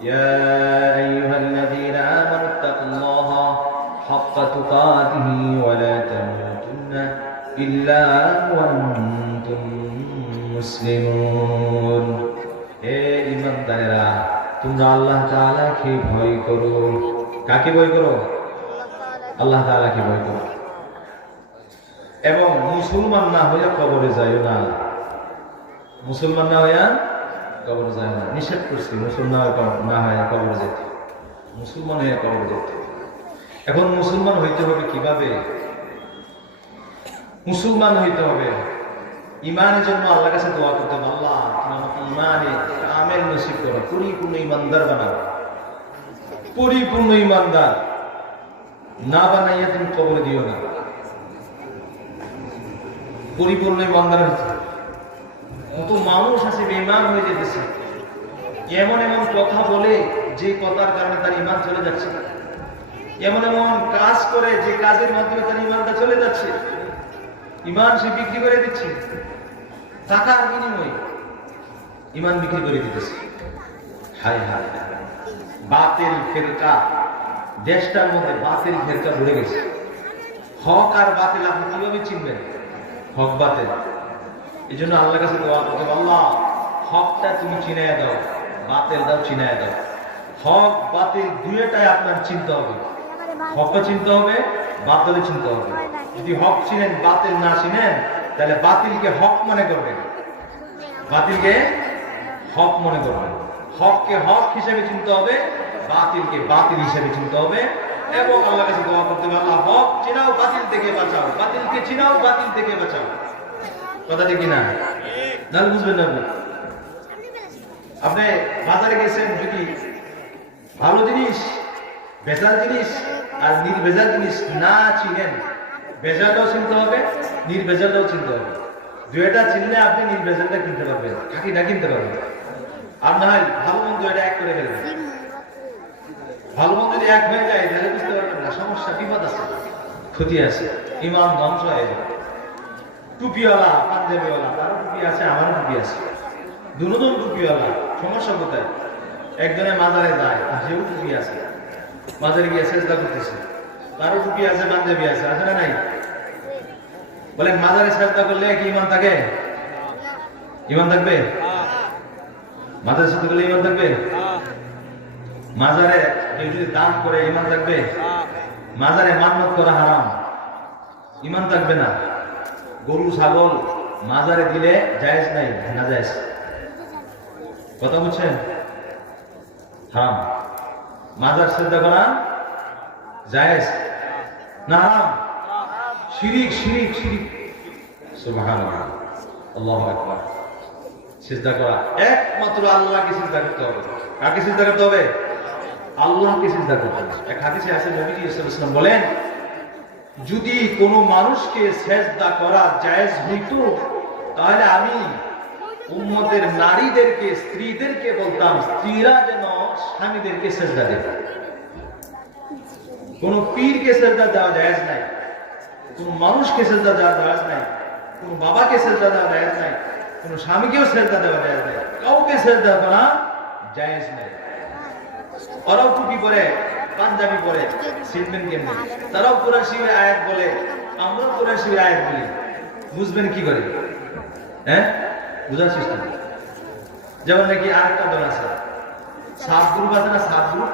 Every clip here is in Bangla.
يا أيها الذين آمنوا اتقوا الله حق تقاته ولا تموتن إلا وأنتم মুসলিমুন হে ইমানদারেরা তোমরা আল্লাহ তাআলাকে ভয় করো কাকে ভয় করো আল্লাহ তাআলাকে ভয় করো এবং মুসলমান না হইয়া কবরে যাইও না মুসলমান না হইয়া কবরে যায় না। নিষেধ করছি মুসলমান না হইয়া কবরে যেতে। মুসলমান হইয়া কবরে যেতে। এখন মুসলমান হইতে হবে কীভাবে? মুসলমান হইতে হবে। ইমানের জন্য আল্লাহর কাছে দোয়া করতে হবে, আল্লাহ আমাকে ইমানে আমের নসিব করো, পরিপূর্ণ ইমানদার বানাও। পরিপূর্ণ ইমানদার। না বানাইয়া তুমি কবরে দিও না। পরিপূর্ণ ইমানদার। কত মানুষ আছে বেমান হয়ে যেতেছে। এমন এমন কথা বলে যে কথার কারণে তার ইমান চলে যাচ্ছে এমন এমন কাজ করে যে কাজের মাধ্যমে তার ইমানটা চলে যাচ্ছে। ইমান সে বিক্রি করে দিচ্ছে। টাকার বিনিময়ে ইমান বিক্রি করে দিতেছে। হায় হায় বাতিল ফেরকা। দেশটার মধ্যে বাতিল ফেরকা ভরে গেছে। হক আর বাতিল আপনি কীভাবে চিনবেন? হক বাতিল। এই জন্য আল্লাহর কাছে দোয়া করতে আল্লাহ, হকটা তুমি চিনাইয়া দাও বাতিল দাও চিনাইয়া দাও। হক, বাতিল দুইটাই আপনার চিনতে হবে। হকও চিনতে হবে, বাতিলও চিনতে হবে। যদি হক চিনেন বাতিল না চিনেন তাহলে বাতিলকে হক মনে করবেন। বাতিলকে হক মনে করবেন। হককে হক হিসেবে চিনতে হবে, বাতিলকে বাতিল হিসেবে চিনতে হবে। এবং আল্লাহর কাছে দোয়া করতে হবে, আল্লাহ, হক চিনাও, বাতিল থেকে বাঁচাও। বাতিলকে চিনাও, বাতিল থেকে বাঁচাও। কথাটা কি না বুঝবেন না। আপনি। বাজারে গেছেন যদি ভালো জিনিস, ভেজাল জিনিস, আর নির্ভেজাল জিনিস না চিনেন? ভেজালটাও চিনতে হবে, নির্ভেজালটাও চিনতে হবে। দুইটা চিনলে আপনি নির্ভেজালটা কিনতে পারবেন খাঁটিটা কিনতে পারবেন। আর না হয় ভালো মন্দ এটা এক করে ফেলবেন। ভালো মন্দ যদি এক হয়ে যায়, তাহলে বুঝতে পারবেন না, সমস্যা, বিপদ আছে। ক্ষতি আছে, ইমান ধ্বংস হয়ে যাবে। টুপিওয়ালা পাঞ্জাবিওয়ালা তারও টুপি আছে, আমারও টুপি আছে। দুজন টুপিওয়ালা, সমস্যা কোথায়? একজনে মাজারে যায়, আর সেও টুপি আছে। মাজারে গিয়ে চেষ্টা করতেছে। তারও টুপি আছে, পাঞ্জাবি আছে আছে না নাই? বলে, মাজারে চেষ্টা করলে কি ইমান থাকে? ইমান থাকবে? মাজারে চেষ্টা করলে ইমান থাকবে? মাজারে যদি দান করে ইমান থাকবে? মাজারে মান্নত করা হারাম। ইমান থাকবে না। গরু, ছাগল মাজারে দিলে জায়েজ নাই? না জায়েজ। কথা বুঝছেন? হারাম। মাজার শ্রদ্ধা করা জায়েজ? না হারাম? শিরিক শিরিক শিরিক। সুবহানাল্লাহ। আল্লাহু আকবার। সিজদা করা একমাত্র আল্লাহকে সিজদা করতে হবে। কাকে সিজদা করতে হবে? আল্লাহকে সিজদা করতে হবে। এক হাদিসে আছে নবীজি সাল্লাল্লাহু আলাইহি ওয়াসাল্লাম বলেন যদি কোনো মানুষকে সেজদা করা জায়েজ হইতো, তাহলে আমি উম্মতের নারীদেরকে, স্ত্রীদেরকে বলতাম, স্ত্রীরা যেন স্বামীদেরকে সেজদা দেবে কোন পীরকে সেজদা দেওয়া জায়েজ নাই, কোন মানুষকে সেজদা দেওয়া জায়েজ নাই, কোন বাবাকে সেজদা দেওয়া জায়েজ নাই, কোন স্বামীকেও সেজদা দেওয়া জায়েজ নাই, কাউকে সেজদা করা জায়েজ নাই। ওরাও টুপি পরে পাঞ্জাবি পরে শিখবেন কেমনি? তারাও কোরআন শিবের আয়াত বলে, আমরাও কোরআন শিবের আয়াত বলি। বুঝবেন কি করে? হ্যাঁ? বুঝার চেষ্টা যেমন নাকি আরেকটা দল আছে। সাত গ্রুপ আছে না সাত গ্রুপ?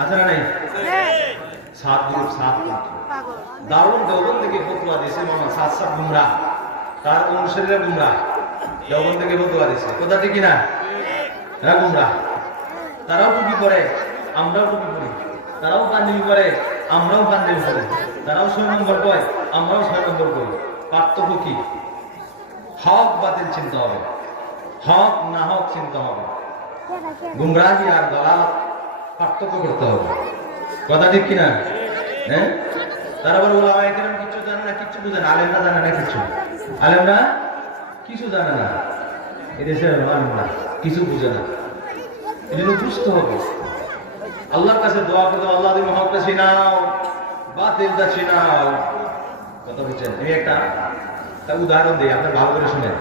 আছে না নাই? সাত গ্রুপ সাত গ্রুপ। দারুণ দেওবন থেকে ফতুয়া দিয়েছে মামা সাত সাত গুমরা তার অনুসারীরা গুমরা দেওবন থেকে ফতুয়া দিয়েছে। কথা ঠিক না? হ্যাঁ গুমরা তারাও টুপি পরে, আমরাও টুপি পরি। তারাও পাঞ্জাবি পরে আমরাও পাঞ্জাবি পরি তারাও ছয় নম্বর কয় আমরাও ছয় নম্বর করি পার্থক্য কি? হক বাতিল চিনতে হবে। হক না হক চিনতে হবে। গুমরাহি আর দলাল পার্থক্য করতে হবে। কথা ঠিক কিনা? হ্যাঁ? তারা আবার ওলামা একরাম কিচ্ছু জানে না, কিচ্ছু বুঝে না। আলেমরা জানে না কিচ্ছু। আলেমরা কিছু জানে না। এদেশের আলেমরা কিছু বুঝে না। জন্য বুঝতে হবে। আল্লাহর কাছে দোয়া করতে আল্লাহ তুমি হকটা চিনাও বাতিলটা চিনাও কথা বুঝছেন আমি একটা একটা উদাহরণ দিই আপনি ভালো করে শুনেন।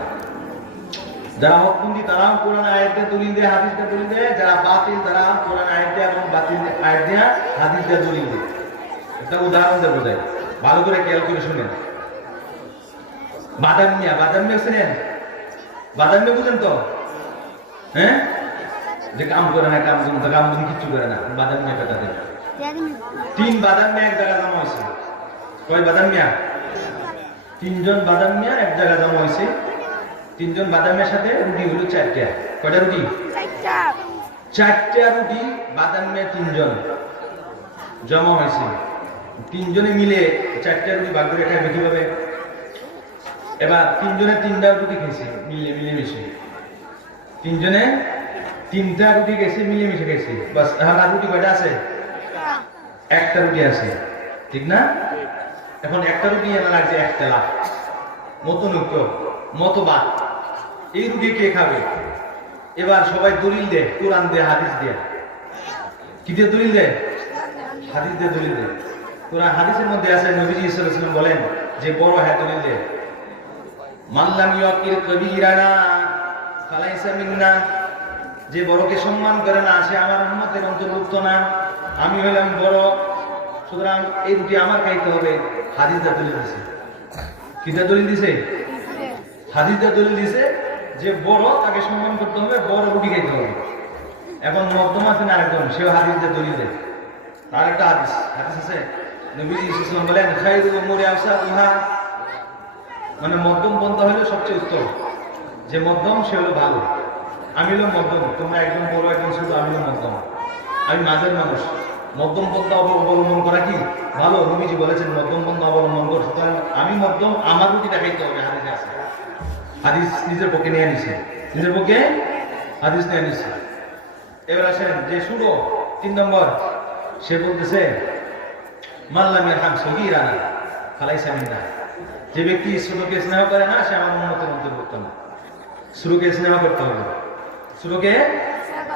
যারা হকবন্দি তারাও কোরআন আয়াতে তুলি দেয় হাদিসটা তুলি দেয়, যারা বাতিল, তারা হাদিস দিয়ে দলিল দেয়। একটা উদাহরণ দেবো যাই ভালো করে খেয়াল করে শুনেন বাদাম মিয়া বাদাম মিয়া শুনেন? বাদাম মিয়া বুঝেন তো? হ্যাঁ? যে কাম করে না কাম জমতে কাম জমি কিচ্ছু করে না। বাদাম মিয়া কথা দেবে তিন বাদাম মিয়া এক জায়গায় জমা হয়েছে। কয় বাদাম মিয়া তিনজন বাদাম মিয়া এক জায়গায় জমা হয়েছে। তিনজন বাদাম মিয়ার সাথে রুটি হলো চারটা। কয়টা রুটি? চারটা। রুটি বাদাম মিয়া তিনজন জমা হয়েছে। তিনজনে মিলে চারটা রুটি ভাগ করে খাবে কীভাবে? এবার তিনজনে তিনটা রুটি খেয়েছে মিলে মিলে মিশে তিনজনে তিনটা রুটি গেছে মিলেমিশে গেছে বাস আর রুটি কয়টা আছে? একটা রুটি আছে। ঠিক না? এখন একটা রুটি এনে লাগছে এক তেলা। মতন ঐক্য মতবাদ। এই রুটি কে খাবে? এবার সবাই দলিল দে কোরআন দে হাদিস দে কি দিয়ে দলিল দে হাদিস দিয়ে দলিল দে কোরআন হাদিসের মধ্যে আছে, নবীজি আলাইহি বলেন যে, বড় হ্যাঁ দলিল দে মাল্লাম ইয়াকির কবিরানা, ফালাইসা মিন্না। যে বড়কে সম্মান করে না, সে আমার উম্মতের অন্তর্ভুক্ত না। আমি হলাম বড়। সুতরাং এই দুটি আমার খাইতে হবে। হাদিস দা দলিল দিছে। কি দা দলিল দিছে? হাদিস দা দলিল দিছে যে বড় তাকে সম্মান করতে হবে, বড় রুটি খাইতে হবে। এখন মধ্যম আছে না একজন সেও হাদিস দা দলিল দেয়। তার একটা হাদিস হাদিস আছে। ইসলাম বলেন, খাইরুল আওসাতুহা মানে মধ্যম পন্থা হলো সবচেয়ে উত্তম। যে মধ্যম, সে হলো ভালো। আমি হলো মধ্যম, তোমরা একজন বড়, একজন ছোট আমি হলো মধ্যম। আমি মাঝের মানুষ। মধ্যম পন্থা অব- অবলম্বন করা কি? ভালো নবীজি বলেছেন, মধ্যম পন্থা অবলম্বন কর। সুতরাং আমি মধ্যম, আমার রুটি দেখাইতে হবে, হাদিসে আছে। হাদিস নিজের পক্ষে নিয়ে নিছে। নিজের পক্ষে? হাদিস নিয়ে নিছে। এবার আসেন, যে শুরু তিন নম্বর, সে বলতেছে মাল্লামের হাম সগিরানা, ফালাইসা মিন্না যে ব্যক্তি সুরকে স্নেহ করে না, সে আমার উন্নতের অন্তর্ভুক্ত না। সুরকে স্নেহ করতে হবে। সুরকে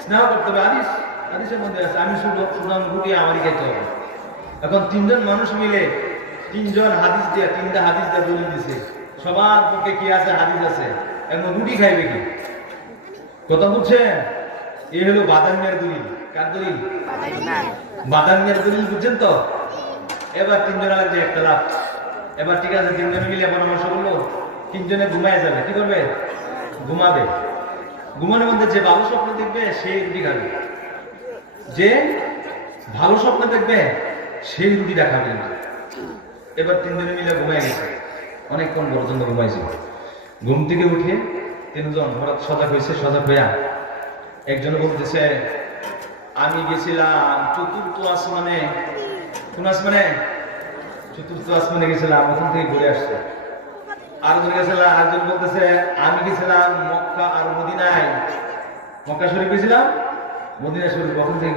স্নেহ করতে হবে। আদিস, আদিসের মধ্যে আছে। আমি শুধু সুদাম রুটি আমারই খেতে হবে। এখন তিনজন মানুষ মিলে তিনজন হাদিস দিয়ে, তিনটা হাদিস দিয়ে দলিল দিছে। সবার পক্ষে কি আছে? হাদিস আছে। এখন রুটি খাইবে কি? কথা বুঝছেন? এ হলো বাদামের দলিল। কার দলিল? বাদামের দলিল, বুঝছেন তো? এবার তিনজন লাগবে একটা লাভ। এবার ঠিক আছে, তিনজনে মিলে পরামর্শ করল তিনজনে ঘুমায় যাবে। কি করবে? ঘুমাবে। ঘুমানোর মধ্যে যে ভালো স্বপ্ন দেখবে সেই রুটি খাবে। যে ভালো স্বপ্ন দেখবে, সেই রুটিটা খাবে না। এবার তিনজনে মিলে ঘুমায় গেছে। অনেকক্ষণ পর্যন্ত ঘুমাইছে। ঘুম থেকে উঠে তিনজন হঠাৎ সজাগ হয়েছে, সজাগ হইয়া একজন বলতেছে, আমি গেছিলাম চতুর্থ আসমানে। কোন আসমানে? চতুর্থ আসমানে গেছিলাম, ওখান থেকে ঘুরে আসছে। আরেকজন গেছিলাম বলতেছে, আমি গেছিলাম মক্কা আর মক্কা গেছিলাম, মদিনা থেকে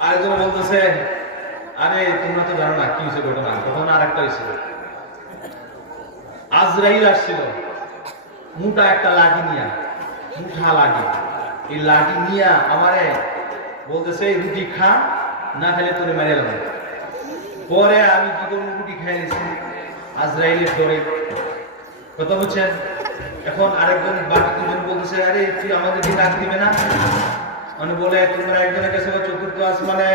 আরেকজন বলতেছে, আরে তো কি হয়েছে ঘটনা। আর একটা আসছিল। একটা লাঠি এই লাঠি আমারে বলতেছে, "এই রুটি খা, না খেলে তোরে মেরে গেলাম পরে আমি কি করব, রুটি খাই আজরাইলের ধরে কথা বলছেন? এখন আরেকজন বাকি দুজন বলতেছে, আরে, তুই আমাদেরকে ডাক দিবে না? মানে বলে, তোমরা একজনে গেছো চতুর্থ আসমানে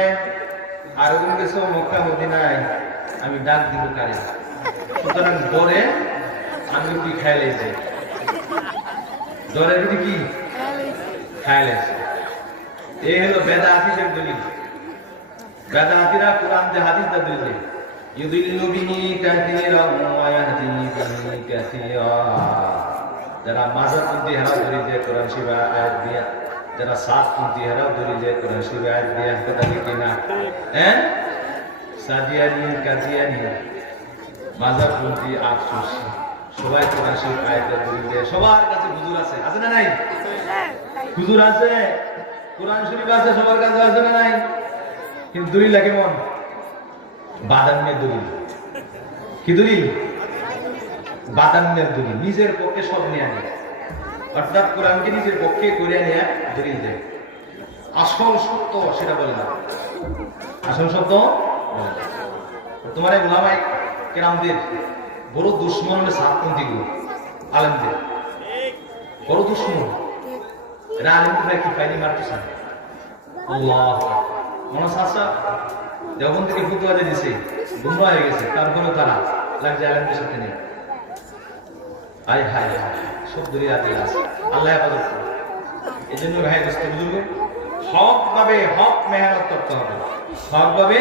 আরেকজন গেছো মক্কা মদিনায় আমি ডাক দিব কারে? সুতরাং পরে আমি কি খাই লাইছি দরে রুটি কি? খাই লাইছি এই হলো বেদা বেদাতিদের দলিল। বেদা বেদাতিরা কোরআন যে হাদিস দলিল ইউদিল্লু বিহি কাসীরান ওয়া ইয়াহদি বিহি যারা মাঝাপন্থী হারা দলিল যে কোরআন শিবা আয়াত দিয়া, যারা সাতপন্থী হারা দলিল যে কোরআন শিবা আয়াত দিয়া, কথা লিখে না? হ্যাঁ? সাদিয়ানি, কাদিয়ানি মাঝাপন্থী আফসোস, সবাই কোরআন শিব আয়াতের দলিল দেয়। সবার কাছে হুজুর আছে। আছে না নাই? হুজুর আছে। কোরআন শরীফ আছে, সবার কাছে আছে না নাই? কিন্তু দলিল লাগে মন বাদামের দলিল। কি দলিল? বাদামের দলিল। নিজের পক্ষে সব নিয়ে আনে। অর্থাৎ কোরআনকে নিজের পক্ষে করে নিয়ে দলিল দেয়। আসল সত্য সেটা বলে না। আসল সত্য তোমার এই ওলামাই কেরামদের বড় দুশ্মন হলে সাতপন্থী গুলো আলেমদের। বড় দুশ্মন। এরা আলেমদের কি পাইনি মারতেছে না। আল্লাহ মনে সাসা যখন থেকে ফুতুয়াতে দিছে, গুমরা হয়ে গেছে, তারপরেও তারা লাগছে আলমদের সাথে নেই আয় হায় সব দূরে আদিল আছে আল্লাহ করুন। এই জন্য ভাই, দোস্ত বুজুর্গ হক ভাবে হক মেহনত করতে হবে। হক ভাবে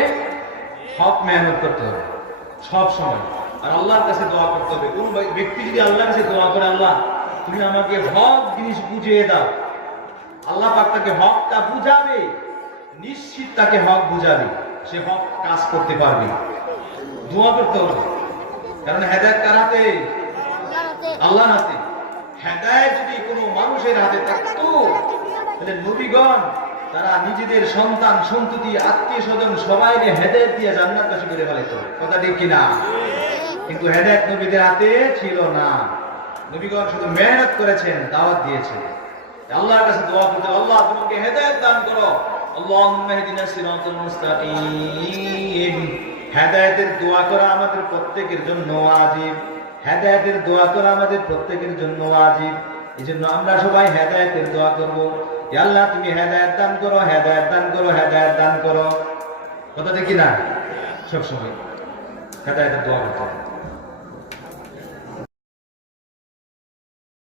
হক মেহনত করতে হবে, সব সময়। আর আল্লাহর কাছে দোয়া করতে হবে। কোন ব্যক্তি যদি আল্লাহর কাছে দোয়া করে, আল্লাহ, তুমি আমাকে হক জিনিস বুঝিয়ে দাও। আল্লাহ পাক তাকে হকটা বুঝাবে, নিশ্চিত তাকে হক বুঝাবে। সে হক কাজ করতে পারবে। দোয়া করতে হবে। কারণ হেদায়ত কার হাতে? আল্লাহর হাতে। হেদায়ত যদি কোনো মানুষের হাতে থাকতো, তাহলে নবীগণ, তারা নিজেদের সন্তান, সন্ততি আত্মীয় স্বজন সবাইকে হেদায়ত দিয়ে জান্নাতবাসী করে ফেলাইত। কথা ঠিক কিনা? কিন্তু হেদায়ত নবীদের হাতে ছিল না। নবীগণ শুধু মেহনত করেছেন, দাওয়াত দিয়েছেন। আল্লাহর কাছে দোয়া করতে আল্লাহ, তোমাকে হেদায়ত দান করো। আল্লাহুম্মা ইহদিনা সিরাতাল মুস্তাকিম। হেদায়েতের দোয়া করা আমাদের প্রত্যেকের জন্য ওয়াজিব। হেদায়েতের দোয়া করা আমাদের প্রত্যেকের জন্য ওয়াজিব। এজন্য আমরা সবাই হেদায়েতের দোয়া করব। ইয়া আল্লাহ, তুমি হেদায়েত দান করো, হেদায়েত দান করো, হেদায়েত দান করো। কথা দেখি না সব সময় হেদায়েতের দোয়া করতে